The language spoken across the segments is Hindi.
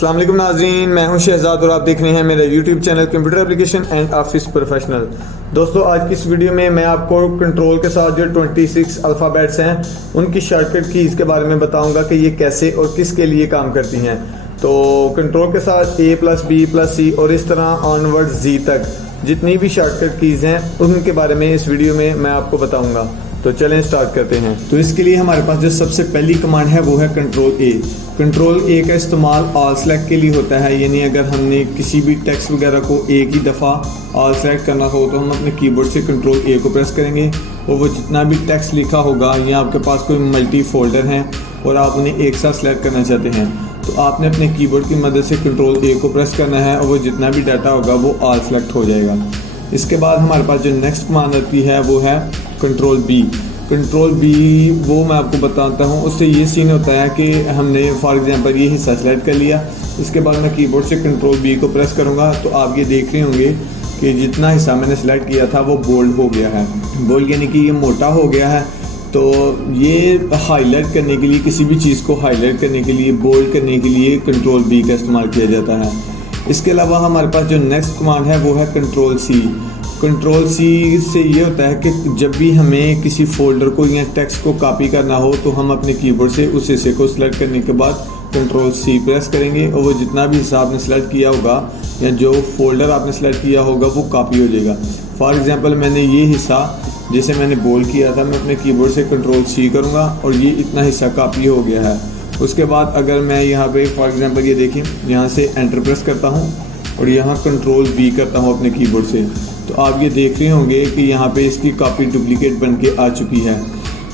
अस्सलाम वालेकुम नाज़रीन, मैं हूं शहजाद और आप देख रहे हैं मेरा YouTube channel computer application and office professional. दोस्तों, आज की इस वीडियो में मैं आपको कंट्रोल के साथ जो 26 अल्फ़ाबेट्स हैं उनकी शॉर्टकट कीज़ के बारे में बताऊंगा कि ये कैसे और किसके लिए काम करती हैं। तो कंट्रोल के साथ A+B+C और इस तरह ऑनवर्ड Z तक जितनी भी शॉर्टकट कीज़ हैं उनके बारे में इस वीडियो में मैं आपको बताऊँगा। तो चलें स्टार्ट करते हैं। तो इसके लिए हमारे पास जो सबसे पहली कमांड है वो है कंट्रोल A। कंट्रोल A का इस्तेमाल ऑल सेलेक्ट के लिए होता है, यानी अगर हमने किसी भी टेक्स्ट वगैरह को एक ही दफ़ा ऑल सेलेक्ट करना हो तो हम अपने कीबोर्ड से कंट्रोल A को प्रेस करेंगे और वो जितना भी टेक्स्ट लिखा होगा या आपके पास कोई मल्टी फोल्डर हैं और आप उन्हें एक साथ सेलेक्ट करना चाहते हैं तो आपने अपने कीबोर्ड की मदद से कंट्रोल A को प्रेस करना है और वो जितना भी डाटा होगा वो ऑल सेलेक्ट हो जाएगा। इसके बाद हमारे पास जो नेक्स्ट कमांड आती है वो है कंट्रोल B। कंट्रोल B वो मैं आपको बताता हूँ। उससे ये सीन होता है कि हमने फॉर एग्जांपल ये हिस्सा सेलेक्ट कर लिया, इसके बाद मैं कीबोर्ड से कंट्रोल B को प्रेस करूँगा तो आप ये देख रहे होंगे कि जितना हिस्सा मैंने सेलेक्ट किया था वो बोल्ड हो गया है। बोल्ड यानी कि ये मोटा हो गया है। तो ये हाईलाइट करने के लिए, किसी भी चीज़ को हाईलाइट करने के लिए, बोल्ड करने के लिए कंट्रोल B का इस्तेमाल किया जाता है। इसके अलावा हमारे पास जो नेक्स्ट कमांड है वो है कंट्रोल C। कंट्रोल C से ये होता है कि जब भी हमें किसी फोल्डर को या टेक्स्ट को कॉपी करना हो तो हम अपने कीबोर्ड से उस हिस्से को सिलेक्ट करने के बाद कंट्रोल C प्रेस करेंगे और वो जितना भी हिस्सा आपने सेलेक्ट किया होगा या जो फोल्डर आपने सेलेक्ट किया होगा वो कॉपी हो जाएगा। फॉर एग्जांपल मैंने ये हिस्सा जैसे मैंने बोल्ड किया था, मैं अपने कीबोर्ड से कंट्रोल C करूँगा और ये इतना हिस्सा कॉपी हो गया है। उसके बाद अगर मैं यहाँ पे फॉर एग्जांपल ये देखिए, यहाँ से एंटर प्रेस करता हूँ और यहाँ कंट्रोल V करता हूँ अपने कीबोर्ड से, तो आप ये देख रहे होंगे कि यहाँ पे इसकी कॉपी डुप्लीकेट बन के आ चुकी है।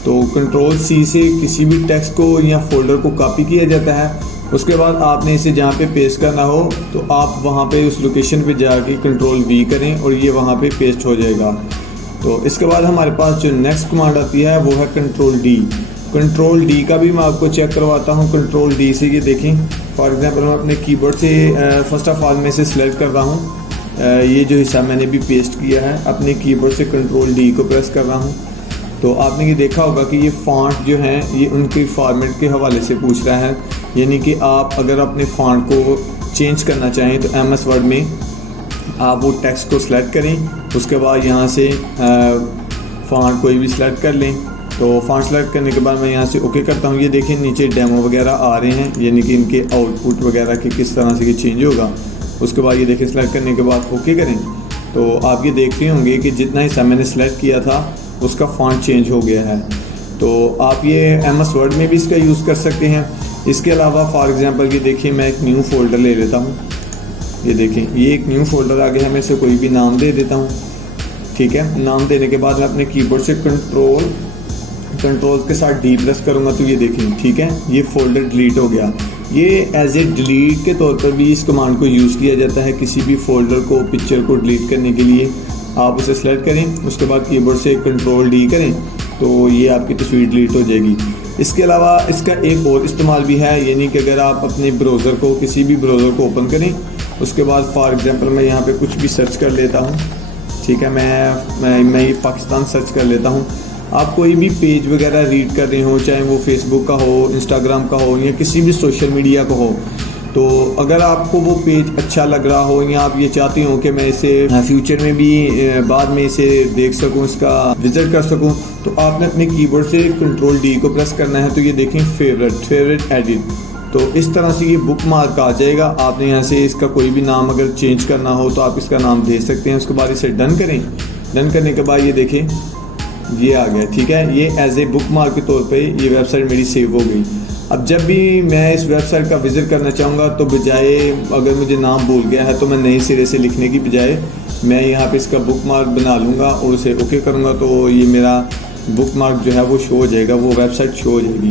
तो कंट्रोल C से किसी भी टेक्स्ट को या फोल्डर को कॉपी किया जाता है। उसके बाद आपने इसे जहाँ पे पेस्ट करना हो तो आप वहाँ पे उस लोकेशन पे जाके कंट्रोल V करें और ये वहाँ पे पेस्ट हो जाएगा। तो इसके बाद हमारे पास जो नेक्स्ट कमांड आती है वो है कंट्रोल D। कंट्रोल D का भी मैं आपको चेक करवाता हूँ। कंट्रोल D से ये देखें, फॉर एग्जांपल मैं अपने कीबोर्ड से फर्स्ट ऑफ ऑल में से सिलेक्ट कर रहा हूँ। ये जो हिस्सा मैंने भी पेस्ट किया है, अपने कीबोर्ड से कंट्रोल D को प्रेस कर रहा हूँ। तो आपने ये देखा होगा कि ये फॉन्ट जो है ये उनके फॉर्मेट के हवाले से पूछ रहा है, यानी कि आप अगर अपने फॉन्ट को चेंज करना चाहें तो MS वर्ड में आप वो टेक्स्ट को सिलेक्ट करें। उसके बाद यहाँ से फॉन्ट कोई भी सिलेक्ट कर लें। तो फॉन्ट सेलेक्ट करने के बाद मैं यहाँ से ओके करता हूँ। ये देखें नीचे डेमो वगैरह आ रहे हैं, यानी कि इनके आउटपुट वगैरह के किस तरह से ये चेंज होगा। उसके बाद ये देखें सेलेक्ट करने के बाद ओके करें तो आप ये देख रहे होंगे कि जितना हिस्सा मैंने सेलेक्ट किया था उसका फॉन्ट चेंज हो गया है। तो आप ये MS वर्ड में भी इसका यूज़ कर सकते हैं। इसके अलावा फॉर एग्जांपल ये देखिए, मैं एक न्यू फोल्डर ले लेता हूँ। ये देखें ये एक न्यू फोल्डर आ गया है, मैं इसे कोई भी नाम दे देता हूँ। ठीक है, नाम देने के बाद मैं अपने कीबोर्ड से कंट्रोल के साथ D प्रेस करूँगा तो ये देखें, ठीक है, ये फोल्डर डिलीट हो गया। ये एज ए डिलीट के तौर पर भी इस कमांड को यूज़ किया जाता है। किसी भी फोल्डर को, पिक्चर को डिलीट करने के लिए आप उसे सेलेक्ट करें, उसके बाद कीबोर्ड से कंट्रोल D करें तो ये आपकी तस्वीर डिलीट हो जाएगी। इसके अलावा इसका एक और इस्तेमाल भी है, यानी कि अगर आप अपने ब्राउज़र को, किसी भी ब्राउज़र को ओपन करें, उसके बाद फॉर एग्जांपल मैं यहाँ पे कुछ भी सर्च कर लेता हूँ। ठीक है, मैं पाकिस्तान सर्च कर लेता हूँ। आप कोई भी पेज वगैरह रीड कर रहे हो, चाहे वो फेसबुक का हो, इंस्टाग्राम का हो या किसी भी सोशल मीडिया का हो, तो अगर आपको वो पेज अच्छा लग रहा हो या आप ये चाहते हो कि मैं इसे फ्यूचर में भी बाद में इसे देख सकूं, इसका विजिट कर सकूं, तो आपने अपने कीबोर्ड से कंट्रोल D को प्रेस करना है। तो ये देखें फेवरेट एडिट, तो इस तरह से ये बुक मार्क आ जाएगा। आपने यहाँ से इसका कोई भी नाम अगर चेंज करना हो तो आप इसका नाम दे सकते हैं। उसके बाद इसे डन करें। डन करने के बाद ये देखें ये आ गया। ठीक है, ये एज ए बुक मार्क के तौर पे ये वेबसाइट मेरी सेव हो गई। अब जब भी मैं इस वेबसाइट का विज़िट करना चाहूँगा तो बजाय, अगर मुझे नाम भूल गया है तो मैं नए सिरे से लिखने की बजाय मैं यहाँ पे इसका बुक मार्क बना लूँगा और उसे ओके करूँगा तो ये मेरा बुक मार्क जो है वो शो हो जाएगा, वो वेबसाइट शो हो जाएगी।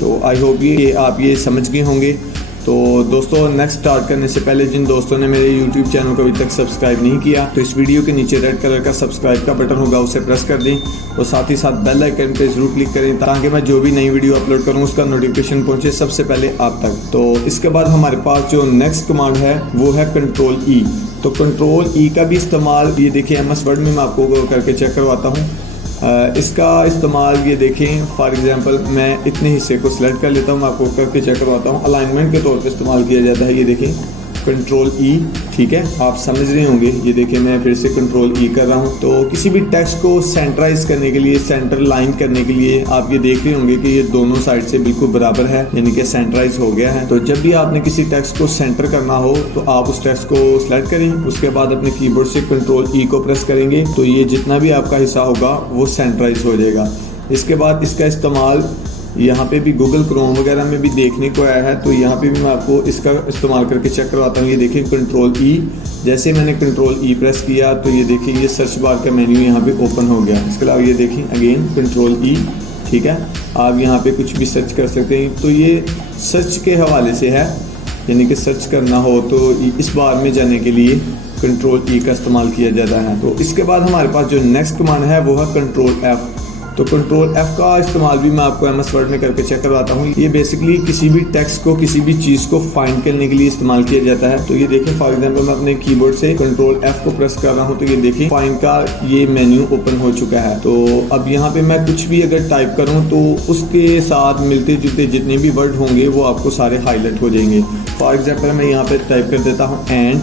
तो आई होप ये आप ये समझ गए होंगे। तो दोस्तों, नेक्स्ट स्टार्ट करने से पहले जिन दोस्तों ने मेरे YouTube चैनल को अभी तक सब्सक्राइब नहीं किया तो इस वीडियो के नीचे रेड कलर का सब्सक्राइब का बटन होगा, उसे प्रेस कर दें और साथ ही साथ बेल आइकन पे ज़रूर क्लिक करें ताकि मैं जो भी नई वीडियो अपलोड करूं उसका नोटिफिकेशन पहुंचे सबसे पहले आप तक। तो इसके बाद हमारे पास जो नेक्स्ट कमांड है वो है कंट्रोल E। तो कंट्रोल E का भी इस्तेमाल, ये देखिए MS वर्ड में मैं आपको करके चेक करवाता हूँ। इसका इस्तेमाल ये देखें, फॉर एग्जांपल मैं इतने हिस्से को सिलेक्ट कर लेता हूँ, मैं आपको करके चेक करवाता हूँ। अलाइनमेंट के तौर पे इस्तेमाल किया जाता है, ये देखें कंट्रोल ई, ठीक है, आप समझ रहे होंगे। ये देखिए मैं फिर से कंट्रोल ई कर रहा हूँ। तो किसी भी टेक्स्ट को सेंटराइज करने के लिए, सेंटर लाइन करने के लिए आप ये देख रहे होंगे कि ये दोनों साइड से बिल्कुल बराबर है, यानी कि सेंटराइज हो गया है। तो जब भी आपने किसी टेक्स्ट को सेंटर करना हो तो आप उस टेक्स्ट को सिलेक्ट करें, उसके बाद अपने कीबोर्ड से कंट्रोल ई को प्रेस करेंगे तो ये जितना भी आपका हिस्सा होगा वो सेंटराइज हो जाएगा। इसके बाद इसका इस्तेमाल यहाँ पे भी गूगल क्रोम वगैरह में भी देखने को आया है, तो यहाँ पे भी मैं आपको इसका इस्तेमाल करके चेक करवाता हूँ। ये देखिए कंट्रोल ई, जैसे मैंने कंट्रोल ई प्रेस किया तो ये देखिए ये सर्च बार का मेन्यू यहाँ पे ओपन हो गया। इसके अलावा ये देखिए अगेन कंट्रोल ई, ठीक है, आप यहाँ पे कुछ भी सर्च कर सकते हैं। तो ये सर्च के हवाले से है, यानी कि सर्च करना हो तो इस बार में जाने के लिए कंट्रोल ई का इस्तेमाल किया जाता है। तो इसके बाद हमारे पास जो नेक्स्ट कमांड है वो है कंट्रोल एफ। तो कंट्रोल एफ का इस्तेमाल भी मैं आपको MS वर्ड में करके चेक करवाता हूँ। ये बेसिकली किसी भी टेक्स्ट को, किसी भी चीज़ को फाइंड करने के लिए इस्तेमाल किया जाता है। तो ये देखिए फॉर एग्जांपल मैं अपने कीबोर्ड से कंट्रोल एफ को प्रेस कर रहा हूँ तो ये देखिए फाइंड का ये मेन्यू ओपन हो चुका है। तो अब यहाँ पे मैं कुछ भी अगर टाइप करूँ तो उसके साथ मिलते जुलते जितने भी वर्ड होंगे वो आपको सारे हाईलाइट हो जाएंगे। फॉर एग्जाम्पल मैं यहाँ पे टाइप कर देता हूँ एंड,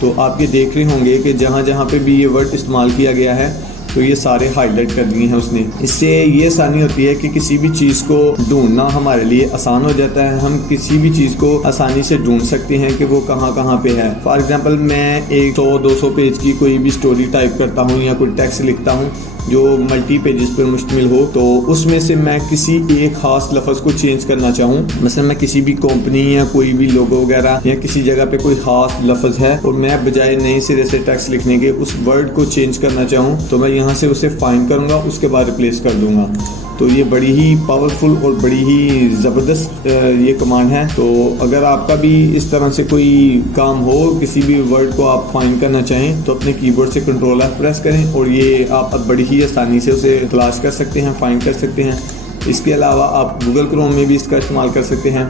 तो आप ये देख रहे होंगे कि जहाँ जहाँ पे भी ये वर्ड इस्तेमाल किया गया है तो ये सारे हाईलाइट कर दिए हैं उसने। इससे ये आसानी होती है कि किसी भी चीज़ को ढूंढना हमारे लिए आसान हो जाता है। हम किसी भी चीज़ को आसानी से ढूंढ सकते हैं कि वो कहाँ पे है। फॉर एग्जांपल मैं 100-200 पेज की कोई भी स्टोरी टाइप करता हूँ या कोई टेक्स्ट लिखता हूँ जो मल्टी पेजेस पर मुश्तमिल हो, तो उसमें से मैं किसी एक खास लफ्ज़ को चेंज करना चाहूँ, मसलन मैं किसी भी कंपनी या कोई भी लोगो वगैरह या किसी जगह पे कोई खास लफ्ज़ है और मैं बजाय नए सिरे से टेक्स्ट लिखने के उस वर्ड को चेंज करना चाहूँ तो मैं यहाँ से उसे फाइंड करूँगा, उसके बाद रिप्लेस कर दूँगा। तो ये बड़ी ही पावरफुल और बड़ी ही ज़बरदस्त ये कमांड है। तो अगर आपका भी इस तरह से कोई काम हो, किसी भी वर्ड को आप फाइंड करना चाहें तो अपने कीबोर्ड से कंट्रोल एफ प्रेस करें और ये आप बड़ी ही आसानी से उसे तलाश कर सकते हैं, फाइंड कर सकते हैं। इसके अलावा आप गूगल क्रोम में भी इसका इस्तेमाल कर सकते हैं।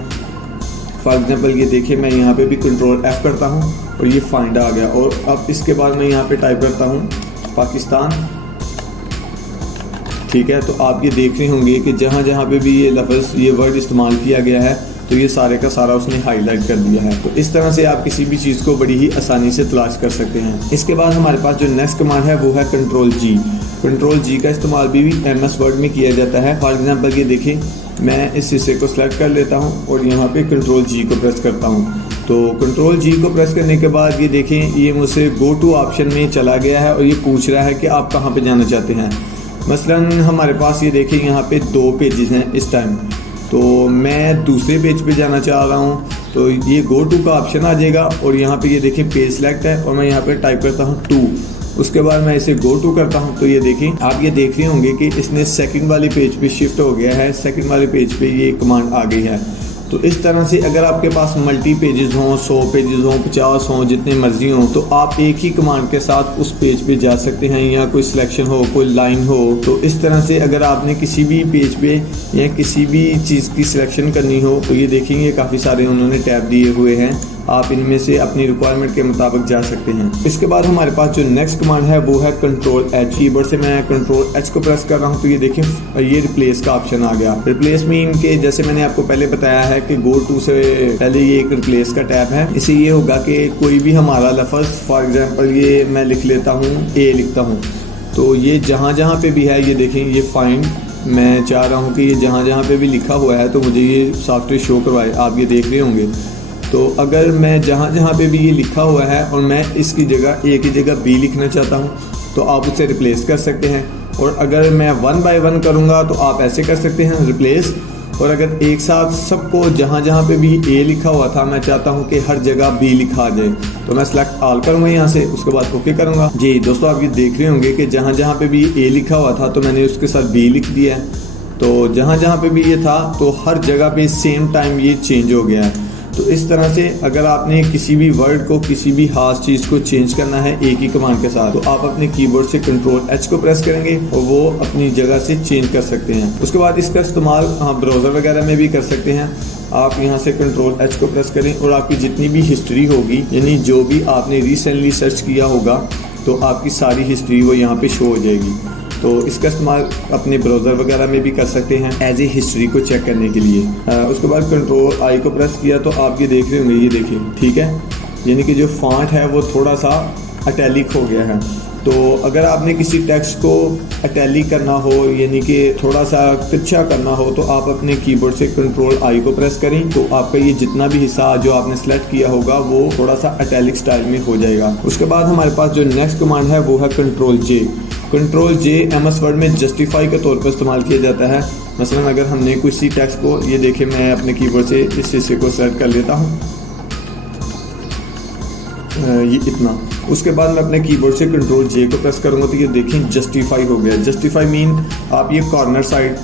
फॉर एग्जांपल ये देखिए मैं यहाँ पे भी कंट्रोल एफ करता हूँ और ये फाइंड आ गया। और अब इसके बाद मैं यहाँ पे टाइप करता हूँ पाकिस्तान, ठीक है। तो आप ये देख रहे होंगे कि जहाँ जहाँ पे भी ये लफ्ज़, ये वर्ड इस्तेमाल किया गया है तो ये सारे का सारा उसने हाईलाइट कर दिया है। तो इस तरह से आप किसी भी चीज़ को बड़ी ही आसानी से तलाश कर सकते हैं। इसके बाद हमारे पास जो नेक्स्ट कमांड है वो है कंट्रोल जी। कंट्रोल जी का इस्तेमाल भी MS वर्ड में किया जाता है। फॉर एग्जांपल ये देखें मैं इस हिस्से को सिलेक्ट कर लेता हूँ और यहाँ पे कंट्रोल जी को प्रेस करता हूँ। तो कंट्रोल जी को प्रेस करने के बाद ये देखें ये मुझसे गो टू ऑप्शन में चला गया है और ये पूछ रहा है कि आप कहाँ पे जाना चाहते हैं। मसलन हमारे पास ये देखें यहाँ पे 2 पेजेस हैं इस टाइम, तो मैं दूसरे पेज पे जाना चाह रहा हूँ तो ये गो टू का ऑप्शन आ जाएगा और यहाँ पे ये देखें पेज सेलेक्ट है और मैं यहाँ पे टाइप करता हूँ 2। उसके बाद मैं इसे गो टू करता हूँ तो ये देखें आप ये देख रहे होंगे कि इसने सेकंड वाले पेज पे शिफ्ट हो गया है, सेकंड वाले पेज पे ये कमांड आ गई है। तो इस तरह से अगर आपके पास मल्टी पेजेस हों, 100 पेजेस हों, 50 हों, जितने मर्जी हों, तो आप एक ही कमांड के साथ उस पेज पे जा सकते हैं। या कोई सिलेक्शन हो, कोई लाइन हो, तो इस तरह से अगर आपने किसी भी पेज पे या किसी भी चीज़ की सिलेक्शन करनी हो तो ये देखेंगे काफ़ी सारे उन्होंने टैब दिए हुए हैं, आप इनमें से अपनी रिक्वायरमेंट के मुताबिक जा सकते हैं। इसके बाद हमारे पास जो नेक्स्ट कमांड है वो है कंट्रोल एच। कीबोर्ड से मैं कंट्रोल एच को प्रेस कर रहा हूँ तो ये देखें ये रिप्लेस का ऑप्शन आ गया। रिप्लेस मीन के जैसे मैंने आपको पहले बताया है कि गो टू से पहले ये एक रिप्लेस का टैब है। इससे ये होगा कि कोई भी हमारा लफ्ज़, फॉर एग्जाम्पल ये मैं लिख लेता हूँ ए लिखता हूँ, तो ये जहाँ जहाँ पे भी है ये देखें ये फाइंड, मैं चाह रहा हूँ कि ये जहाँ जहाँ पे भी लिखा हुआ है तो मुझे ये सॉफ्टवेयर शो करवाए। आप ये देख रहे होंगे तो अगर मैं जहाँ जहाँ पे भी ये लिखा हुआ है और मैं इसकी जगह ए की जगह बी लिखना चाहता हूँ तो आप उसे रिप्लेस कर सकते हैं। और अगर मैं 1 बाय 1 करूँगा तो आप ऐसे कर सकते हैं रिप्लेस। और अगर एक साथ सबको जहाँ जहाँ पे भी ए लिखा हुआ था मैं चाहता हूँ कि हर जगह बी लिखा आ जाए तो मैं सेलेक्ट ऑल करूँगा यहाँ से, उसके बाद ओके करूँगा। जी दोस्तों आप ये देख रहे होंगे कि जहाँ जहाँ पे भी ए लिखा हुआ था तो मैंने उसके साथ बी लिख दिया है। तो जहाँ जहाँ पे भी ये था तो हर जगह पे सेम टाइम ये चेंज हो गया है। तो इस तरह से अगर आपने किसी भी वर्ड को, किसी भी खास चीज़ को चेंज करना है एक ही कमांड के साथ, तो आप अपने कीबोर्ड से कंट्रोल एच को प्रेस करेंगे और वो अपनी जगह से चेंज कर सकते हैं। उसके बाद इसका इस्तेमाल ब्राउज़र वगैरह में भी कर सकते हैं। आप यहाँ से कंट्रोल एच को प्रेस करें और आपकी जितनी भी हिस्ट्री होगी, यानी जो भी आपने रिसेंटली सर्च किया होगा, तो आपकी सारी हिस्ट्री वो यहाँ पे शो हो जाएगी। तो इसका इस्तेमाल अपने ब्राउज़र वगैरह में भी कर सकते हैं एज ए हिस्ट्री को चेक करने के लिए। उसके बाद कंट्रोल आई को प्रेस किया तो आप ये देख रहे होंगे, ये देखिए ठीक है, यानी कि जो फॉन्ट है वो थोड़ा सा अटैलिक हो गया है। तो अगर आपने किसी टेक्स्ट को अटैलिक करना हो, यानी कि थोड़ा सा तिरछा करना हो, तो आप अपने कीबोर्ड से कंट्रोल आई को प्रेस करें तो आपका ये जितना भी हिस्सा जो आपने सेलेक्ट किया होगा वो थोड़ा सा अटैलिक स्टाइल में हो जाएगा। उसके बाद हमारे पास जो नेक्स्ट कमांड है वो है कंट्रोल जे। कंट्रोल जे एमएस वर्ड में जस्टिफाई के तौर पर इस्तेमाल किया जाता है। मसलन अगर हमने किसी टेक्स्ट को, ये देखिए मैं अपने कीबोर्ड से इस हिस्से को सेलेक्ट कर लेता हूँ, ये इतना। उसके बाद मैं अपने कीबोर्ड से कंट्रोल जे को प्रेस करूँगा तो ये देखें जस्टिफाई हो गया। जस्टिफाई मीन आप ये कॉर्नर साइड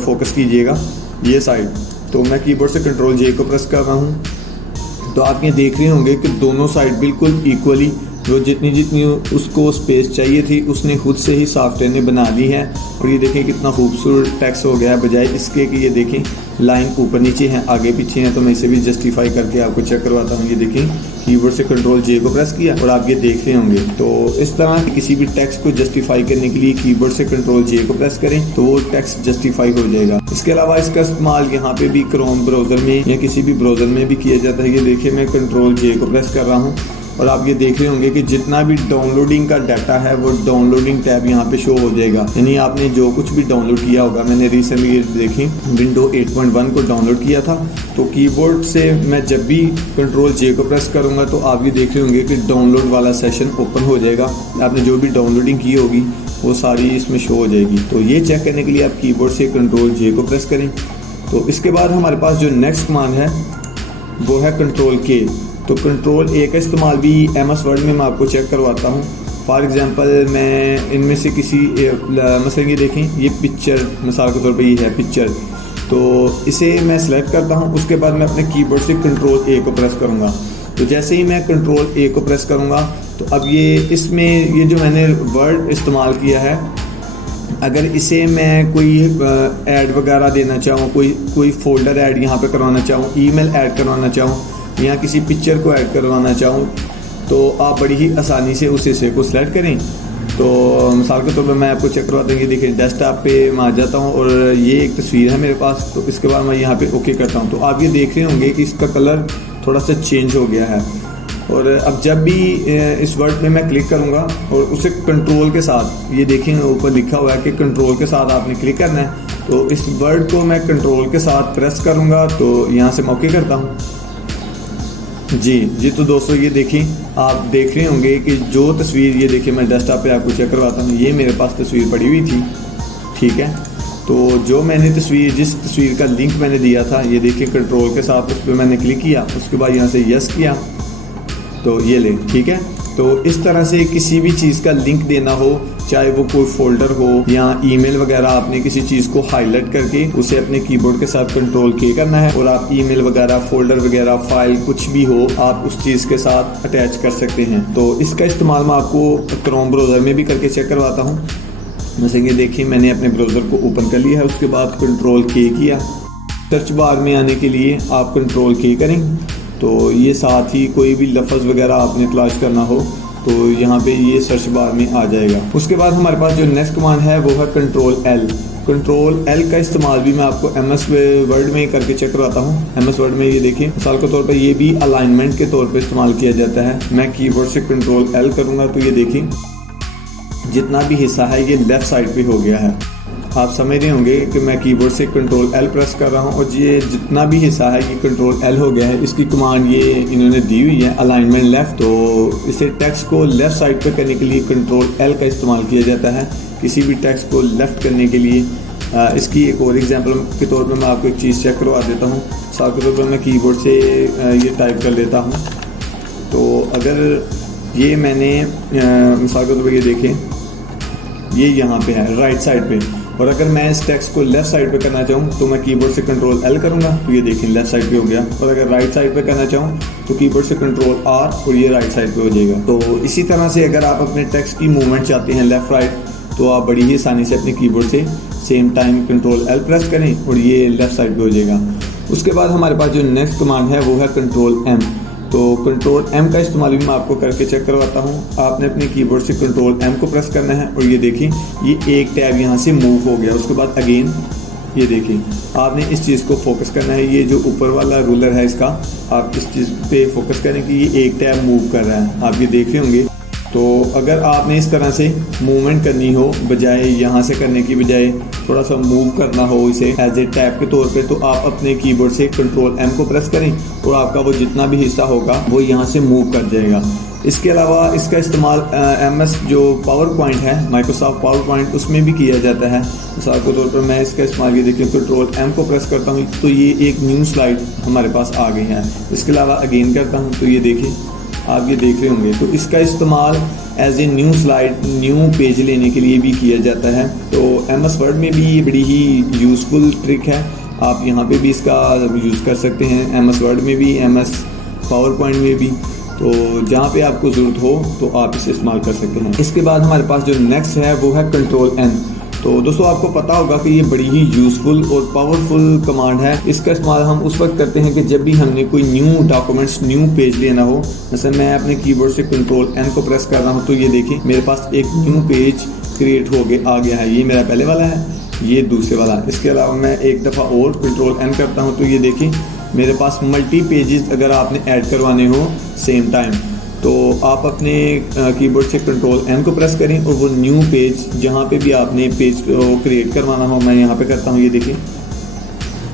फोकस कीजिएगा, ये साइड। तो मैं कीबोर्ड से कंट्रोल जे को प्रेस कर रहा हूँ तो आप ये देख रहे होंगे कि दोनों साइड बिल्कुल इक्वली, जो जितनी जितनी उसको स्पेस चाहिए थी उसने खुद से ही सॉफ्टवेयर ने बना ली है। और ये देखें कितना खूबसूरत टेक्स्ट हो गया है, बजाय इसके कि ये देखें लाइन ऊपर नीचे हैं, आगे पीछे हैं। तो मैं इसे भी जस्टिफाई करके आपको चेक करवाता हूँ। ये देखें कीबोर्ड से कंट्रोल जे को प्रेस किया और आप ये देख रहे होंगे। तो इस तरह किसी भी टेक्स्ट को जस्टिफाई करने के लिए कीबोर्ड से कंट्रोल जे को प्रेस करें तो वो टेक्स्ट जस्टिफाई हो जाएगा। इसके अलावा इसका इस्तेमाल यहाँ पे भी क्रोम ब्राउज़र में या किसी भी ब्राउज़र में भी किया जाता है। ये देखिए मैं कंट्रोल जे को प्रेस कर रहा हूँ और आप ये देख रहे होंगे कि जितना भी डाउनलोडिंग का डाटा है वो डाउनलोडिंग टैब यहाँ पे शो हो जाएगा। यानी आपने जो कुछ भी डाउनलोड किया होगा, मैंने रिसेंटली देखें विंडो 8.1 को डाउनलोड किया था, तो कीबोर्ड से मैं जब भी कंट्रोल जे को प्रेस करूँगा तो आप ये देख रहे होंगे कि डाउनलोड वाला सेशन ओपन हो जाएगा। आपने जो भी डाउनलोडिंग की होगी वो सारी इसमें शो हो जाएगी। तो ये चेक करने के लिए आप कीबोर्ड से कंट्रोल जे को प्रेस करें। तो इसके बाद हमारे पास जो नेक्स्ट कमांड है वो है कंट्रोल के। तो कंट्रोल ए का इस्तेमाल भी एमएस वर्ड में मैं आपको चेक करवाता हूँ। फॉर एग्जांपल मैं इनमें से किसी मसलन ये देखें, ये पिक्चर मिसाल के तौर पे ये है पिक्चर, तो इसे मैं सेलेक्ट करता हूँ। उसके बाद मैं अपने कीबोर्ड से कंट्रोल ए को प्रेस करूँगा। तो जैसे ही मैं कंट्रोल ए को प्रेस करूँगा तो अब ये इसमें ये जो मैंने वर्ड इस्तेमाल किया है, अगर इसे मैं कोई ऐड वगैरह देना चाहूँ, कोई फोल्डर ऐड यहाँ पे करवाना चाहूँ, ईमेल ऐड करवाना चाहूँ या किसी पिक्चर को ऐड करवाना चाहूँ, तो आप बड़ी ही आसानी से उस हिस्से को सिलेक्ट करें। तो मिसाल के तौर पर मैं आपको चेक करवाता हूँ। ये देखिए डेस्कटॉप पे मैं आ जाता हूँ और ये एक तस्वीर है मेरे पास। तो इसके बाद मैं यहाँ पे ओके करता हूँ तो आप ये देख रहे होंगे कि इसका कलर थोड़ा सा चेंज हो गया है। और अब जब भी इस वर्ड पे मैं क्लिक करूँगा और उसे कंट्रोल के साथ, ये देखें ऊपर लिखा हुआ है कि कंट्रोल के साथ आपने क्लिक करना है, तो इस वर्ड को मैं कंट्रोल के साथ प्रेस करूँगा तो यहाँ से मैं ओके करता हूँ। जी तो दोस्तों ये देखें, आप देख रहे होंगे कि जो तस्वीर, ये देखिए मैं डेस्कटॉप पे आपको चेक करवाता हूँ, ये मेरे पास तस्वीर पड़ी हुई थी, ठीक है। तो जो मैंने जिस तस्वीर का लिंक मैंने दिया था, ये देखिए कंट्रोल के साथ उस पर मैंने क्लिक किया, उसके बाद यहाँ से यस किया तो ये ले, ठीक है। तो इस तरह से किसी भी चीज़ का लिंक देना हो, चाहे वो कोई फोल्डर हो या ईमेल वगैरह, आपने किसी चीज़ को हाईलाइट करके उसे अपने कीबोर्ड के साथ कंट्रोल के करना है और आप ईमेल वगैरह, फोल्डर वगैरह, फाइल कुछ भी हो, आप उस चीज़ के साथ अटैच कर सकते हैं। तो इसका इस्तेमाल मैं आपको क्रोम ब्राउज़र में भी करके चेक करवाता हूँ। जैसे कि देखिए मैंने अपने ब्राउज़र को ओपन कर लिया है, उसके बाद कंट्रोल के किया। सर्च बार में आने के लिए आप कंट्रोल के करें तो ये साथ ही कोई भी लफ्ज़ वगैरह आपने तलाश करना हो तो यहाँ पे ये सर्च बार में आ जाएगा। उसके बाद हमारे पास जो नेक्स्ट कमांड है वो है कंट्रोल एल। कंट्रोल एल का इस्तेमाल भी मैं आपको एमएस वर्ड में करके चेक कराता हूँ। एमएस वर्ड में ये देखिए मिसाल के तौर पे ये भी अलाइनमेंट के तौर पे इस्तेमाल किया जाता है। मैं कीबोर्ड से कंट्रोल एल करूँगा तो ये देखिए जितना भी हिस्सा है ये लेफ़्ट साइड पे हो गया है। आप समझ रहे होंगे कि मैं कीबोर्ड से कंट्रोल एल प्रेस कर रहा हूँ और ये जितना भी हिस्सा है ये कंट्रोल एल हो गया है। इसकी कमांड ये इन्होंने दी हुई है अलाइनमेंट लेफ़्ट। तो इसे टेक्स्ट को लेफ़्ट साइड पे करने के लिए कंट्रोल एल का इस्तेमाल किया जाता है। किसी भी टेक्स्ट को लेफ़्ट करने के लिए इसकी एक और एग्जांपल के तौर पे मैं आपको एक चीज़ चेक करवा देता हूँ। मिसाल के तौर पर मैं कीबोर्ड से ये टाइप कर लेता हूँ तो अगर ये मैंने मिसाल के तौर पर ये देखें ये यहाँ पे है राइट साइड पे, और अगर मैं इस टेक्स्ट को लेफ़्ट साइड पे करना चाहूँ तो मैं कीबोर्ड से कंट्रोल एल करूँगा तो ये देखिए लेफ़्ट साइड पे हो गया। और अगर राइट साइड पे करना चाहूँ तो कीबोर्ड से कंट्रोल आर और ये राइट साइड पे हो जाएगा। तो इसी तरह से अगर आप अपने टेक्स्ट की मूवमेंट चाहते हैं लेफ़्ट राइट तो आप बड़ी ही आसानी से अपने कीबोर्ड से same time control L press करें और ये लेफ़्ट साइड पे हो जाएगा। उसके बाद हमारे पास जो नेक्स्ट कमांड है वो है कंट्रोल एम। तो कंट्रोल M का इस्तेमाल भी मैं आपको करके चेक करवाता हूँ। आपने अपने कीबोर्ड से कंट्रोल M को प्रेस करना है और ये देखिए ये एक टैब यहाँ से मूव हो गया। उसके बाद अगेन ये देखिए आपने इस चीज़ को फोकस करना है। ये जो ऊपर वाला रूलर है इसका आप इस चीज़ पे फोकस करें कि ये एक टैब मूव कर रहा है, आप ये देख रहे होंगे। तो अगर आपने इस तरह से मूवमेंट करनी हो, बजाय यहाँ से करने की बजाय थोड़ा सा मूव करना हो इसे एज ए टैप के तौर पे, तो आप अपने कीबोर्ड से कंट्रोल M को प्रेस करें और आपका वो जितना भी हिस्सा होगा वो यहाँ से मूव कर जाएगा। इसके अलावा इसका इस्तेमाल MS जो पावर पॉइंट है, माइक्रोसॉफ्ट पावर पॉइंट, उसमें भी किया जाता है। मिसाल के तौर पर मैं इसका इस्तेमाल ये देखिए कंट्रोल M को प्रेस करता हूँ तो ये एक न्यू स्लाइड हमारे पास आ गई है। इसके अलावा अगेन करता हूँ तो ये देखिए आप ये देख रहे होंगे। तो इसका इस्तेमाल as a new slide, new page लेने के लिए भी किया जाता है। तो MS वर्ड में भी ये बड़ी ही यूज़फुल ट्रिक है, आप यहाँ पे भी इसका यूज़ कर सकते हैं। MS वर्ड में भी, MS पावर पॉइंट में भी, तो जहाँ पे आपको ज़रूरत हो तो आप इसे इस्तेमाल कर सकते हैं। इसके बाद हमारे पास जो नेक्स्ट है वो है कंट्रोल N। तो दोस्तों आपको पता होगा कि ये बड़ी ही यूज़फुल और पावरफुल कमांड है। इसका इस्तेमाल हम उस वक्त करते हैं कि जब भी हमने कोई न्यू डॉक्यूमेंट्स, न्यू पेज लेना हो। जैसे मैं अपने कीबोर्ड से कंट्रोल N को प्रेस कर रहा हूँ तो ये देखिए मेरे पास एक न्यू पेज क्रिएट हो गया आ गया है। ये मेरा पहले वाला है, ये दूसरे वाला। इसके अलावा मैं एक दफ़ा और कंट्रोल N करता हूँ तो ये देखिए मेरे पास मल्टी पेजेस अगर आपने ऐड करवाने हो सेम टाइम, तो आप अपने कीबोर्ड से कंट्रोल M को प्रेस करें और वो न्यू पेज जहाँ पे भी आपने पेज को क्रिएट करवाना हो, मैं यहाँ पे करता हूँ ये देखिए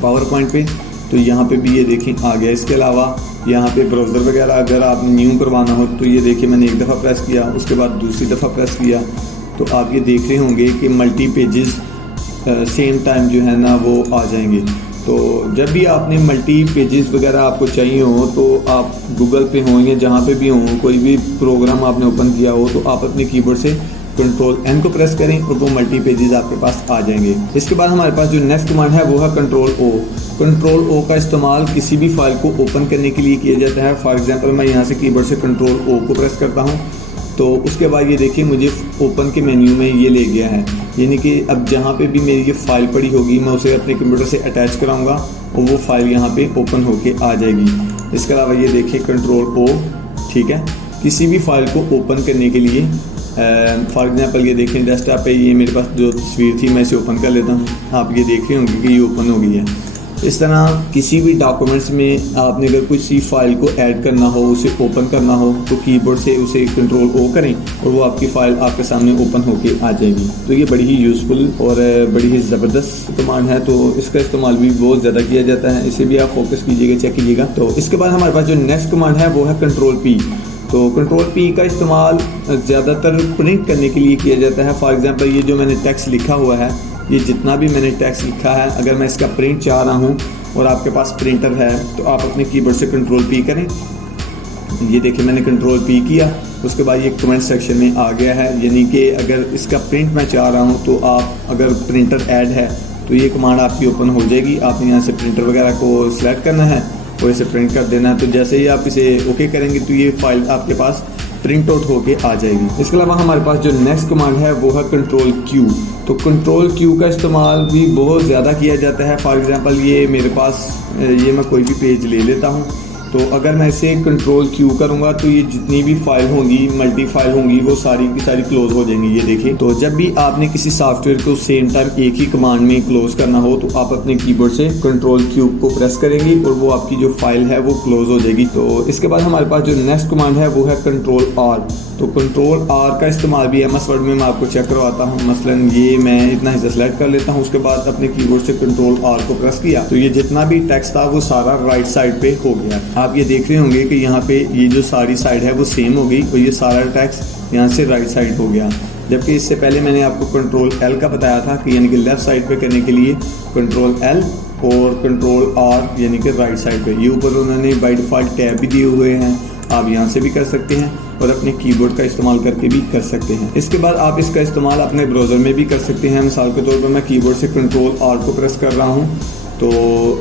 पावर पॉइंट पे, तो यहाँ पे भी ये देखिए आ गया। इसके अलावा यहाँ पे ब्राउज़र वगैरह अगर आपने न्यू करवाना हो तो ये देखिए मैंने एक दफ़ा प्रेस किया, उसके बाद दूसरी दफ़ा प्रेस किया, तो आप ये देख रहे होंगे कि मल्टी पेजेस सेम टाइम जो है ना वो आ जाएंगे। तो जब भी आपने मल्टी पेजेस वगैरह आपको चाहिए हो तो आप गूगल पे हों या जहाँ पे भी हों, कोई भी प्रोग्राम आपने ओपन किया हो तो आप अपने कीबोर्ड से कंट्रोल N को प्रेस करें और वो मल्टी पेजेस आपके पास आ जाएंगे। इसके बाद हमारे पास जो नेक्स्ट कमांड है वो है कंट्रोल O। कंट्रोल O का इस्तेमाल किसी भी फाइल को ओपन करने के लिए किया जाता है। फॉर एग्जांपल मैं यहाँ से कीबोर्ड से कंट्रोल O को प्रेस करता हूँ तो उसके बाद ये देखिए मुझे ओपन के मेन्यू में ये ले गया है, यानी कि अब जहाँ पे भी मेरी ये फ़ाइल पड़ी होगी मैं उसे अपने कंप्यूटर से अटैच कराऊंगा और वो फाइल यहाँ पे ओपन होके आ जाएगी। इसके अलावा ये देखिए कंट्रोल O, ठीक है, किसी भी फाइल को ओपन करने के लिए। फॉर एग्जांपल ये देखें डेस्कटॉप पे ये मेरे पास जो तस्वीर थी मैं इसे ओपन कर लेता हूँ, आप ये देख रहे होंगे कि ये ओपन हो गई है। इस तरह किसी भी डॉक्यूमेंट्स में आपने अगर किसी फाइल को ऐड करना हो, उसे ओपन करना हो, तो कीबोर्ड से उसे कंट्रोल O करें और वो आपकी फ़ाइल आपके सामने ओपन होके आ जाएगी। तो ये बड़ी ही यूज़फुल और बड़ी ही ज़बरदस्त कमांड है, तो इसका इस्तेमाल भी बहुत ज़्यादा किया जाता है। इसे भी आप फोकस कीजिएगा, चेक कीजिएगा। तो इसके बाद हमारे पास जो नेक्स्ट कमांड है वो है कंट्रोल P। तो कंट्रोल P का इस्तेमाल ज़्यादातर प्रिंट करने के लिए किया जाता है। फॉर एग्ज़ाम्पल ये जो मैंने टेक्स्ट लिखा हुआ है, ये जितना भी मैंने टेक्स्ट लिखा है, अगर मैं इसका प्रिंट चाह रहा हूँ और आपके पास प्रिंटर है तो आप अपने कीबोर्ड से कंट्रोल P करें। ये देखिए मैंने कंट्रोल P किया, उसके बाद ये कमेंट सेक्शन में आ गया है, यानी कि अगर इसका प्रिंट मैं चाह रहा हूँ तो आप अगर प्रिंटर ऐड है तो ये कमांड आपकी ओपन हो जाएगी। आपने यहाँ से प्रिंटर वगैरह को सिलेक्ट करना है और इसे प्रिंट कर देना है। तो जैसे ही आप इसे ओके करेंगे तो ये फाइल आपके पास प्रिंट आउट होके आ जाएगी। इसके अलावा हमारे पास जो नेक्स्ट कमांड है वो है कंट्रोल Q। तो कंट्रोल Q का इस्तेमाल भी बहुत ज़्यादा किया जाता है। फॉर एग्जांपल ये मेरे पास ये मैं कोई भी पेज ले लेता हूँ, तो अगर मैं इसे कंट्रोल Q करूँगा तो ये जितनी भी फाइल होंगी, मल्टी फाइल होंगी, वो सारी की सारी क्लोज हो जाएंगी। ये देखिए, तो जब भी आपने किसी सॉफ्टवेयर को सेम टाइम एक ही कमांड में क्लोज करना हो तो आप अपने कीबोर्ड से कंट्रोल Q को प्रेस करेंगे और वो आपकी जो फाइल है वो क्लोज हो जाएगी। तो इसके बाद हमारे पास जो नेक्स्ट कमांड है वो है कंट्रोल R। तो कंट्रोल R का इस्तेमाल भी MS वर्ड में मैं आपको चेक करवाता हूँ। मसलन ये मैं इतना हिस्सा सेलेक्ट कर लेता हूँ, उसके बाद अपने कीबोर्ड से कंट्रोल R को प्रेस किया तो ये जितना भी टेक्स्ट था वो सारा राइट साइड पे हो गया। आप ये देख रहे होंगे कि यहाँ पे ये जो सारी साइड है वो सेम हो गई और ये सारा टेक्स्ट यहाँ से राइट साइड हो गया। जबकि इससे पहले मैंने आपको कंट्रोल L का बताया था कि यानी कि लेफ्ट साइड पे करने के लिए कंट्रोल L और कंट्रोल R यानी कि राइट साइड पे। ये ऊपर उन्होंने बाय डिफ़ॉल्ट टैब भी दिए हुए हैं, आप यहाँ से भी कर सकते हैं और अपने कीबोर्ड का इस्तेमाल करके भी कर सकते हैं। इसके बाद आप इसका इस्तेमाल अपने ब्राउज़र में भी कर सकते हैं। मिसाल के तौर पर मैं कीबोर्ड से कंट्रोल R को प्रेस कर रहा हूँ तो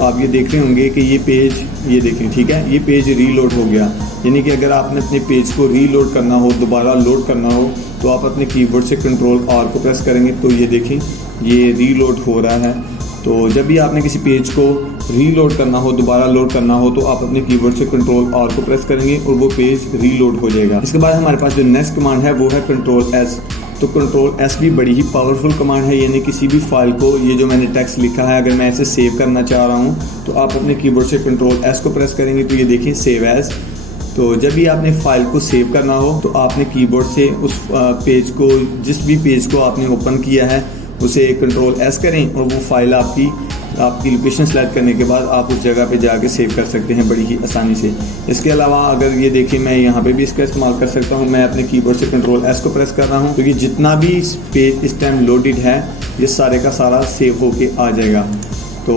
आप ये देख रहे होंगे कि ये पेज, ये देखें, ठीक है, ये पेज रीलोड हो गया। यानी कि अगर आपने अपने पेज को रीलोड करना हो, दोबारा लोड करना हो, तो आप अपने कीबोर्ड से कंट्रोल R को प्रेस करेंगे तो ये देखें ये रीलोड हो रहा है। तो जब भी आपने किसी पेज को रीलोड करना हो, दोबारा लोड करना हो, तो आप अपने कीबोर्ड से कंट्रोल आर को प्रेस करेंगे और वो पेज रीलोड हो जाएगा। इसके बाद हमारे पास जो नेक्स्ट कमांड है वो है कंट्रोल एस। तो कंट्रोल एस भी बड़ी ही पावरफुल कमांड है, यानी किसी भी फाइल को, ये जो मैंने टेक्स्ट लिखा है, अगर मैं इसे सेव करना चाह रहा हूँ तो आप अपने कीबोर्ड से कंट्रोल एस को प्रेस करेंगे तो ये देखिए सेव एज। तो जब भी आपने फाइल को सेव करना हो तो आपने कीबोर्ड से उस पेज को, जिस भी पेज को आपने ओपन किया है उसे कंट्रोल एस करें और वो फाइल आपकी लोकेशन सेलेक्ट करने के बाद आप उस जगह पे जाके सेव कर सकते हैं बड़ी ही आसानी से। इसके अलावा अगर ये देखिए मैं यहाँ पे भी इसका इस्तेमाल कर सकता हूँ। मैं अपने कीबोर्ड से कंट्रोल एस को प्रेस कर रहा हूँ क्योंकि जितना भी पेज इस टाइम लोडेड है ये सारे का सारा सेव होके आ जाएगा। तो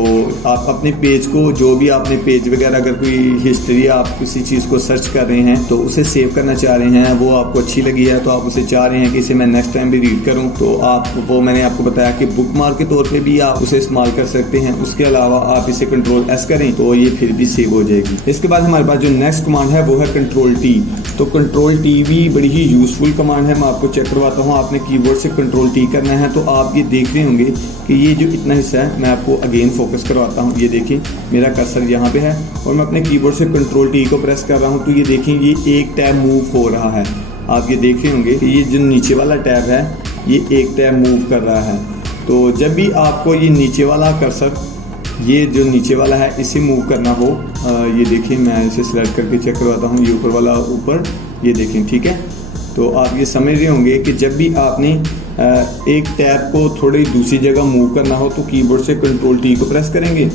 आप अपने पेज को, जो भी आपने पेज वगैरह, अगर कोई हिस्ट्री आप किसी चीज़ को सर्च कर रहे हैं तो उसे सेव करना चाह रहे हैं, वो आपको अच्छी लगी है तो आप उसे चाह रहे हैं कि इसे मैं नेक्स्ट टाइम भी रीड करूं, तो आप वो, मैंने आपको बताया कि बुकमार्क के तौर पे भी आप उसे इस्तेमाल कर सकते हैं। उसके अलावा आप इसे कंट्रोल एस करें तो ये फिर भी सेव हो जाएगी। इसके बाद हमारे पास जो नेक्स्ट कमांड है वो है कंट्रोल टी। तो कंट्रोल टी भी बड़ी ही यूज़फुल कमांड है। मैं आपको चेक करवाता हूँ। आपने कीबोर्ड से कंट्रोल टी करना है तो आप ये देख रहे होंगे कि ये जो इतना हिस्सा है, मैं आपको अगेन फोकस करवाता हूँ। ये देखिए मेरा कर्सर यहाँ पे है और मैं अपने कीबोर्ड से कंट्रोल टी को प्रेस कर रहा हूँ तो ये देखें ये एक टैब मूव हो रहा है। आप ये देख रहे होंगे कि ये जो नीचे वाला टैब है ये एक टैब मूव कर रहा है। तो जब भी आपको ये नीचे वाला कर्सर, ये जो नीचे वाला है, इसे मूव करना हो, ये देखिए मैं इसे सिलेक्ट करके चेक करवाता हूँ। ये ऊपर वाला ऊपर, ये देखें, ठीक है। तो आप ये समझ रहे होंगे कि जब भी आपने एक टैब को थोड़ी दूसरी जगह मूव करना हो तो कीबोर्ड से कंट्रोल टी को प्रेस करेंगे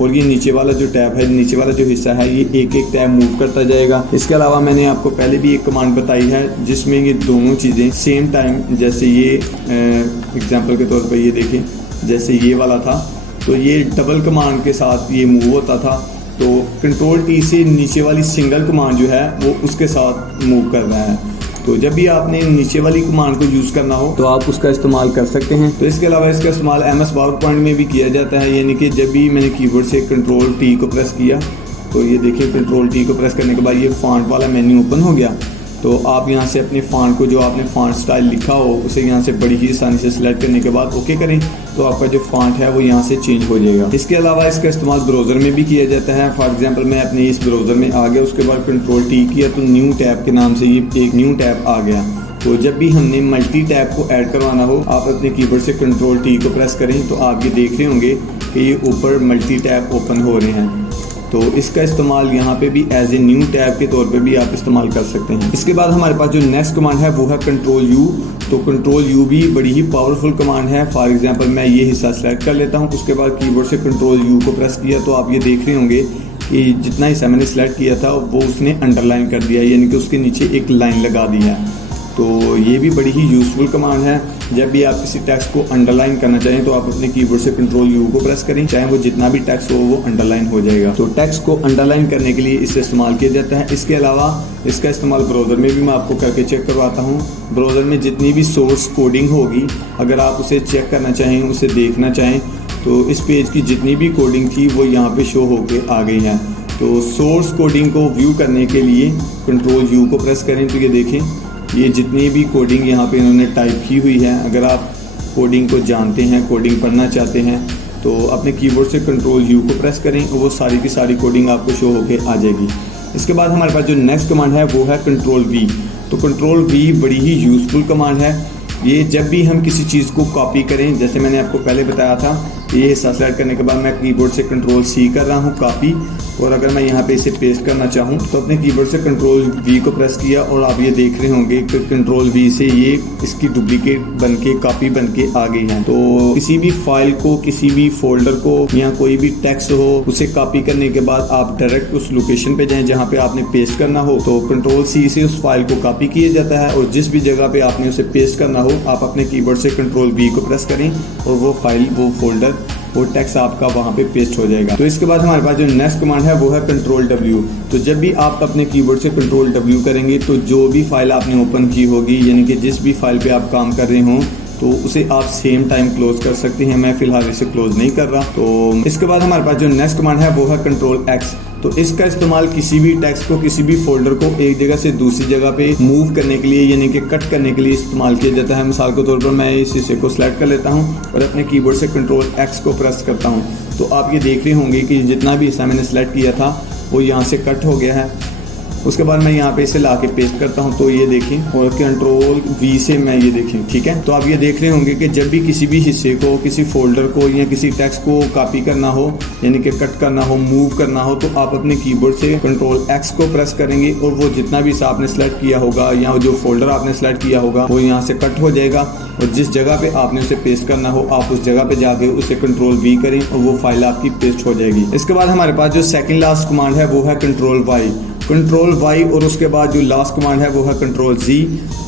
और ये नीचे वाला जो टैब है, नीचे वाला जो हिस्सा है, ये एक एक टैब मूव करता जाएगा। इसके अलावा मैंने आपको पहले भी एक कमांड बताई है जिसमें ये दोनों चीज़ें सेम टाइम, जैसे ये एग्जांपल के तौर पर ये देखें, जैसे ये वाला था तो ये डबल कमांड के साथ ये मूव होता था, तो कंट्रोल टी से नीचे वाली सिंगल कमांड जो है वो उसके साथ मूव कर रहा है। तो जब भी आपने नीचे वाली कमांड को यूज़ करना हो तो आप उसका इस्तेमाल कर सकते हैं। तो इसके अलावा इसका इस्तेमाल MS पावरपॉइंट में भी किया जाता है, यानी कि जब भी मैंने कीबोर्ड से कंट्रोल टी को प्रेस किया तो ये देखिए कंट्रोल टी को प्रेस करने के बाद ये फॉन्ट वाला मेन्यू ओपन हो गया। तो आप यहाँ से अपने फॉन्ट को, जो आपने फॉन्ट स्टाइल लिखा हो, उसे यहाँ से बड़ी ही आसानी से सिलेक्ट करने के बाद ओके करें तो आपका जो फॉन्ट है वो यहाँ से चेंज हो जाएगा। इसके अलावा इसका इस्तेमाल ब्राउज़र में भी किया जाता है। फॉर एग्जांपल मैं अपने इस ब्राउज़र में आ गया, उसके बाद कंट्रोल टी किया तो न्यू टैब के नाम से ये एक न्यू टैब आ गया। तो जब भी हमने मल्टी टैब को ऐड करवाना हो आप अपने कीबोर्ड से कंट्रोल टी को प्रेस करें तो आप ये देख रहे होंगे कि ये ऊपर मल्टी टैब ओपन हो रहे हैं। तो इसका इस्तेमाल यहाँ पे भी एज ए न्यू टैब के तौर पे भी आप इस्तेमाल कर सकते हैं। इसके बाद हमारे पास जो नेक्स्ट कमांड है वो है कंट्रोल यू। तो कंट्रोल यू भी बड़ी ही पावरफुल कमांड है। फॉर एग्जांपल मैं ये हिस्सा सेलेक्ट कर लेता हूँ, उसके बाद कीबोर्ड से कंट्रोल यू को प्रेस किया तो आप ये देख रहे होंगे कि जितना हिस्सा मैंने सेलेक्ट किया था वो उसने अंडरलाइन कर दिया, यानी कि उसके नीचे एक लाइन लगा दी है। तो ये भी बड़ी ही यूज़फुल कमांड है। जब भी आप किसी टेक्स्ट को अंडरलाइन करना चाहें तो आप अपने कीबोर्ड से कंट्रोल यू को प्रेस करें, चाहे वो जितना भी टेक्स्ट हो वो अंडरलाइन हो जाएगा। तो टेक्स्ट को अंडरलाइन करने के लिए इसे इस्तेमाल किया जाता है। इसके अलावा इसका इस्तेमाल ब्राउज़र में भी मैं आपको करके चेक करवाता हूँ। ब्राउज़र में जितनी भी सोर्स कोडिंग होगी, अगर आप उसे चेक करना चाहें, उसे देखना चाहें, तो इस पेज की जितनी भी कोडिंग थी वो यहाँ पे शो होके आ गई है। तो सोर्स कोडिंग को व्यू करने के लिए कंट्रोल यू को प्रेस करें तो ये देखें ये जितनी भी कोडिंग यहाँ पे इन्होंने टाइप की हुई है, अगर आप कोडिंग को जानते हैं, कोडिंग पढ़ना चाहते हैं, तो अपने कीबोर्ड से कंट्रोल यू को प्रेस करें और वो सारी की सारी कोडिंग आपको शो होके आ जाएगी। इसके बाद हमारे पास जो नेक्स्ट कमांड है वो है कंट्रोल वी। तो कंट्रोल वी बड़ी ही यूज़फुल कमांड है। ये जब भी हम किसी चीज़ को कॉपी करें, जैसे मैंने आपको पहले बताया था, ये हिस्सा सेलेक्ट करने के बाद मैं कीबोर्ड से कंट्रोल सी कर रहा हूँ कॉपी, और अगर मैं यहाँ पे इसे पेस्ट करना चाहूँ तो अपने कीबोर्ड से कंट्रोल वी को प्रेस किया और आप ये देख रहे होंगे कि कंट्रोल वी से ये इसकी डुप्लीकेट बन के, कॉपी बन के आ गई है। तो किसी भी फाइल को, किसी भी फोल्डर को या कोई भी टेक्स्ट हो, उसे कॉपी करने के बाद आप डायरेक्ट उस लोकेशन पे जाएं जहाँ पे आपने पेस्ट करना हो, तो कंट्रोल सी से उस फाइल को कॉपी किया जाता है और जिस भी जगह पे आपने उसे पेस्ट करना हो आप अपने कीबोर्ड से कंट्रोल वी को प्रेस करें और वो फाइल, वो फोल्डर, वो टेक्स्ट आपका वहाँ पे पेस्ट हो जाएगा। तो इसके बाद हमारे पास जो नेक्स्ट कमांड है वो है कंट्रोल डब्ल्यू। तो जब भी आप अपने कीबोर्ड से कंट्रोल डब्ल्यू करेंगे तो जो भी फाइल आपने ओपन की होगी, यानी कि जिस भी फाइल पे आप काम कर रहे हो, तो उसे आप सेम टाइम क्लोज कर सकते हैं। मैं फिलहाल इसे क्लोज नहीं कर रहा। तो इसके बाद हमारे पास जो नेक्स्ट कमांड है वो है कंट्रोल एक्स। तो इसका इस्तेमाल किसी भी टेक्स्ट को, किसी भी फोल्डर को एक जगह से दूसरी जगह पे मूव करने के लिए यानी कि कट करने के लिए इस्तेमाल किया जाता है। मिसाल के तौर पर मैं इस हिस्से को सिलेक्ट कर लेता हूँ और अपने कीबोर्ड से कंट्रोल एक्स को प्रेस करता हूँ, तो आप ये देख रहे होंगे कि जितना भी हिस्सा मैंने सेलेक्ट किया था वो यहाँ से कट हो गया है। उसके बाद मैं यहाँ पे इसे ला के पेस्ट करता हूँ, तो ये देखें, और कंट्रोल वी से मैं ये देखें, ठीक है। तो आप ये देख रहे होंगे कि जब भी किसी भी हिस्से को, किसी फोल्डर को या किसी टेक्स्ट को कॉपी करना हो यानी कि कट करना हो, मूव करना हो, तो आप अपने कीबोर्ड से कंट्रोल एक्स को प्रेस करेंगे और वो जितना भी हिस्सा आपने सेलेक्ट किया होगा या जो फोल्डर आपने सेलेक्ट किया होगा वो यहाँ से कट हो जाएगा, और जिस जगह पे आपने उसे पेस्ट करना हो आप उस जगह पे जाके उसे कंट्रोल वी करें और वो फाइल आपकी पेस्ट हो जाएगी। इसके बाद हमारे पास जो सेकंड लास्ट कमांड है वो है कंट्रोल वाई। कंट्रोल वाई और उसके बाद जो लास्ट कमांड है वो है कंट्रोल जी।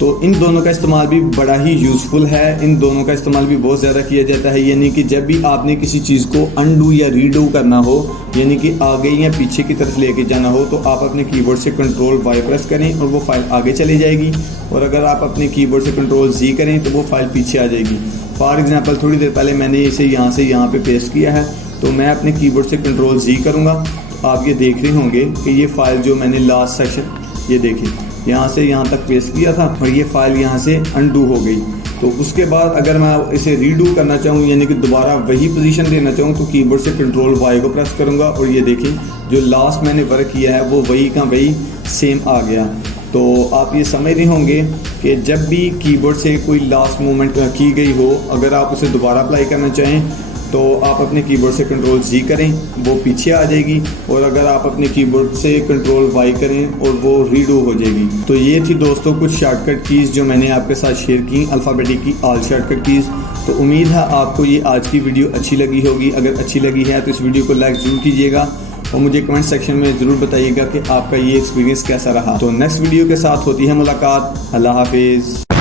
तो इन दोनों का इस्तेमाल भी बड़ा ही यूज़फुल है, इन दोनों का इस्तेमाल भी बहुत ज़्यादा किया जाता है। यानी कि जब भी आपने किसी चीज़ को अनडू या रीडू करना हो, यानी कि आगे या पीछे की तरफ लेके जाना हो, तो आप अपने कीबोर्ड से कंट्रोल वाई प्रेस करें और वो फाइल आगे चली जाएगी, और अगर आप अपने कीबोर्ड से कंट्रोल जी करें तो वो फाइल पीछे आ जाएगी। फॉर एग्जाम्पल थोड़ी देर पहले मैंने इसे यहाँ से यहाँ पे पेस्ट किया है, तो मैं अपने कीबोर्ड से कंट्रोल जी करूँगा, आप ये देख रहे होंगे कि ये फाइल जो मैंने लास्ट सेक्शन ये देखें यहाँ से यहाँ तक पेस्ट किया था और ये फाइल यहाँ से अनडू हो गई। तो उसके बाद अगर मैं इसे रीडू करना चाहूँ यानी कि दोबारा वही पोजीशन देना चाहूँ तो कीबोर्ड से कंट्रोल वाई को प्रेस करूँगा और ये देखें जो लास्ट मैंने वर्क किया है वो वही का वही सेम आ गया। तो आप ये समझ रहे होंगे कि जब भी कीबोर्ड से कोई लास्ट मूवमेंट की गई हो, अगर आप उसे दोबारा अप्लाई करना चाहें तो आप अपने कीबोर्ड से कंट्रोल जी करें, वो पीछे आ जाएगी, और अगर आप अपने कीबोर्ड से कंट्रोल वाई करें और वो रीडू हो जाएगी। तो ये थी दोस्तों कुछ शॉर्टकट कीज़ जो मैंने आपके साथ शेयर की, अल्फ़ाबेटिक की ऑल शॉर्टकट कीज़। तो उम्मीद है आपको ये आज की वीडियो अच्छी लगी होगी। अगर अच्छी लगी है तो इस वीडियो को लाइक ज़रूर कीजिएगा और मुझे कमेंट सेक्शन में ज़रूर बताइएगा कि आपका ये एक्सपीरियंस कैसा रहा। तो नेक्स्ट वीडियो के साथ होती है मुलाकात। अल्लाह हाफिज़।